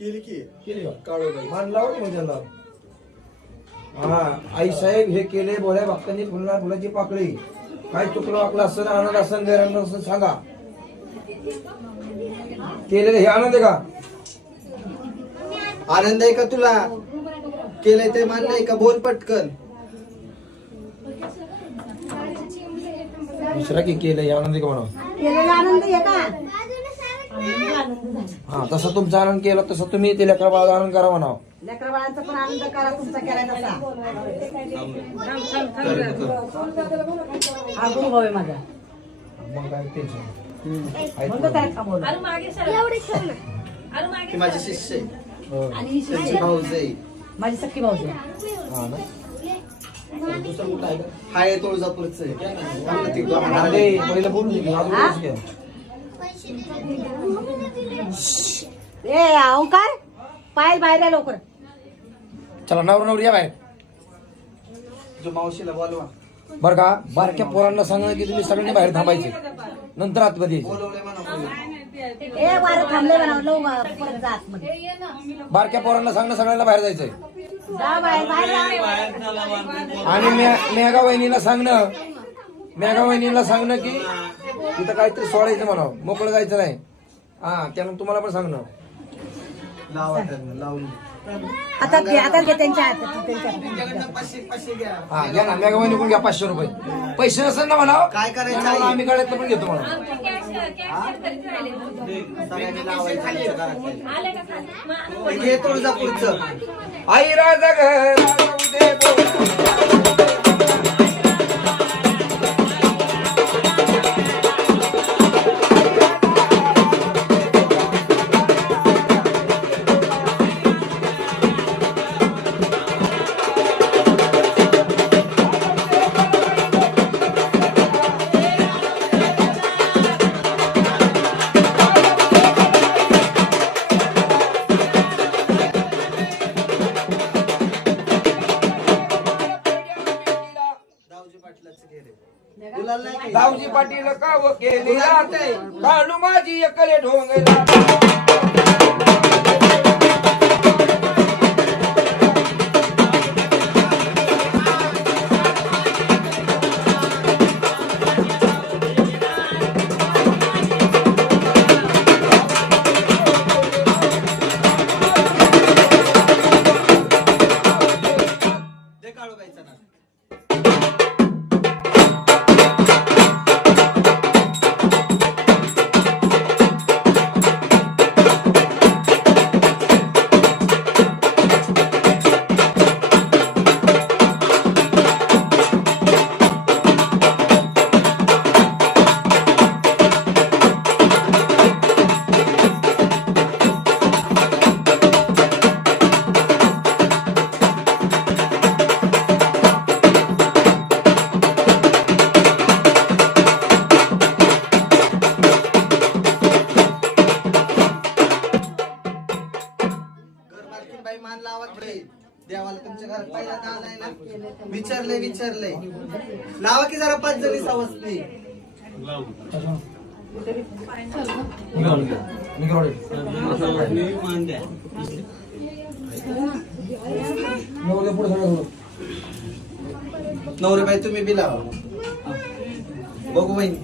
केली की केली का? काळूबाई मान लावा की मग त्याला. हा आई साहेब हे केले बोल्या भक्तांनी फुलाची पाकळी. काय चुकलं वाकलं असं आनंद असं गैरानंद असं सांगा. केलेलं हे आनंद आहे का? आनंद आहे का तुला? केलंय ते मान्य आहे का? बोल पटकन. दुसरा की केलं हे आनंद आहे का म्हणा. केलेला आनंद आहे का? हा तसं तुमचा आनंद केला तसं तुम्ही ते लेकरा बाळाचा आनंद करा म्हणावं. लेकरा बाळांचा पण आनंद करा तुमचा केलाय तसा. हा गुरु भाऊ आहे माझा. मग काय टेन्शन म्हणतो काय का बोल. ती माझी शिष्य आहे. आणि ही त्यांची शिष्य भाऊज आहे. माझी सख्खी भाऊजी आहे. हा ना. दुसरं कुठं आहे का? हाय तुळजापूरचं आहे. थांब ना ती गं. अरे पहिलं बोलून दे की, अजून हा? बोलूच घ्या. ए ओंकार पायल बाहेर या लवकर. चला नवर नवर या बाहेर. जो मावशीला बोलवा. बरं का बारक्या पोरांना सांगा की तुम्ही सगळ्यांनी बाहेर थांबायचे नंतर आतमध्ये यायचे. बोलवले म्हणा कोणी. ए वारं थांबले म्हणा लवकर परत जा आतमध्ये. बारक्या पोरांना सांगणं सगळ्यांना बाहेर जायचंय. जा बाहेर बाहेर जा. आणि मेघा वहिनीला सांगणं की तिथं काहीतरी सोडायचं म्हणावं मोकळं जायचं नाही. हा त्यामुळे तुम्हाला पण सांगणं. लावा त्यांना लावून. आता घे त्यांच्या हातात त्यांच्या हातात. त्यांच्याकडनं 500 घ्या. हा घ्या ना मेघा वहिनी घ्या 500 रुपये. पैसे नसेल ना म्हणावं काय करायचं त्यामुळे आई? आम्ही गळ्यातलं पण घेतो म्हणा. सगळ्यांनी लावायचं खालच्या घरात. घे तुळजापूरचं. आई राजा घर दे बोल. दाऊजी पाटलाचं घे रे. गुलाल नाही घे. दावजी पाटील काव केली जाते काळू माझी एकले ढोंगला. दे काळूबाईचा ना. बाई मान लावा की. देवाला तुमच्या घरात पहिला दान आहे ना. विचारलंय लावा की जरा 5 जणी सवसनी. नवरे बाई तुम्ही बी लावा. बघू बहिणी.